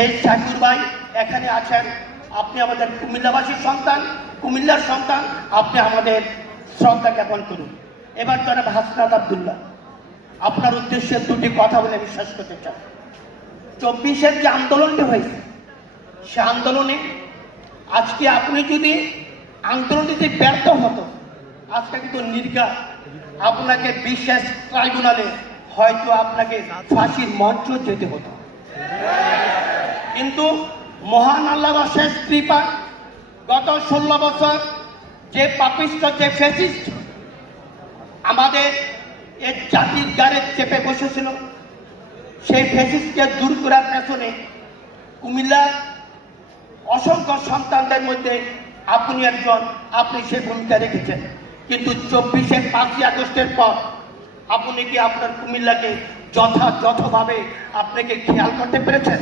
এই ঠাকুর ভাই এখানে আছেন, আপনি আমাদের কুমিল্লাবাসীর সন্তান, কুমিল্লার সন্তান, আপনি আমাদের শ্রদ্ধা জ্ঞাপন করুন। এবার জনাব হাসনাত আব্দুল্লাহ, আপনার উদ্দেশ্যে দুটি কথা বলে আমি শেষ করতে চাই। 24-এর যে আন্দোলনটি হয়েছে, সে আন্দোলনে আজকে আপনি যদি আন্দোলনটিতে ব্যর্থ হতো, আজকে কিন্তু নির্ঘাত আপনাকে বিশেষ ট্রাইব্যুনালে হয়তো আপনাকে ফাঁসির মঞ্চ যেতে হতো। কিন্তু মহান আল্লাহর অশেষ কৃপা, গত 16 বছর যে পাপিষ্ট, যে ফ্যাসিস্ট আমাদের এই জাতির গাড়ে চেপে বসেছিল, সেই ফ্যাসিস্টকে দূর করার পেছনে কুমিল্লার অসংখ্য সন্তানদের মধ্যে আপনি একজন, আপনি সেই ভূমিকা রেখেছেন। কিন্তু 24-এর 5ই আগস্টের পর আপনি কি আপনার কুমিল্লাকে যথাযথভাবে আপনাকে খেয়াল করতে পেরেছেন?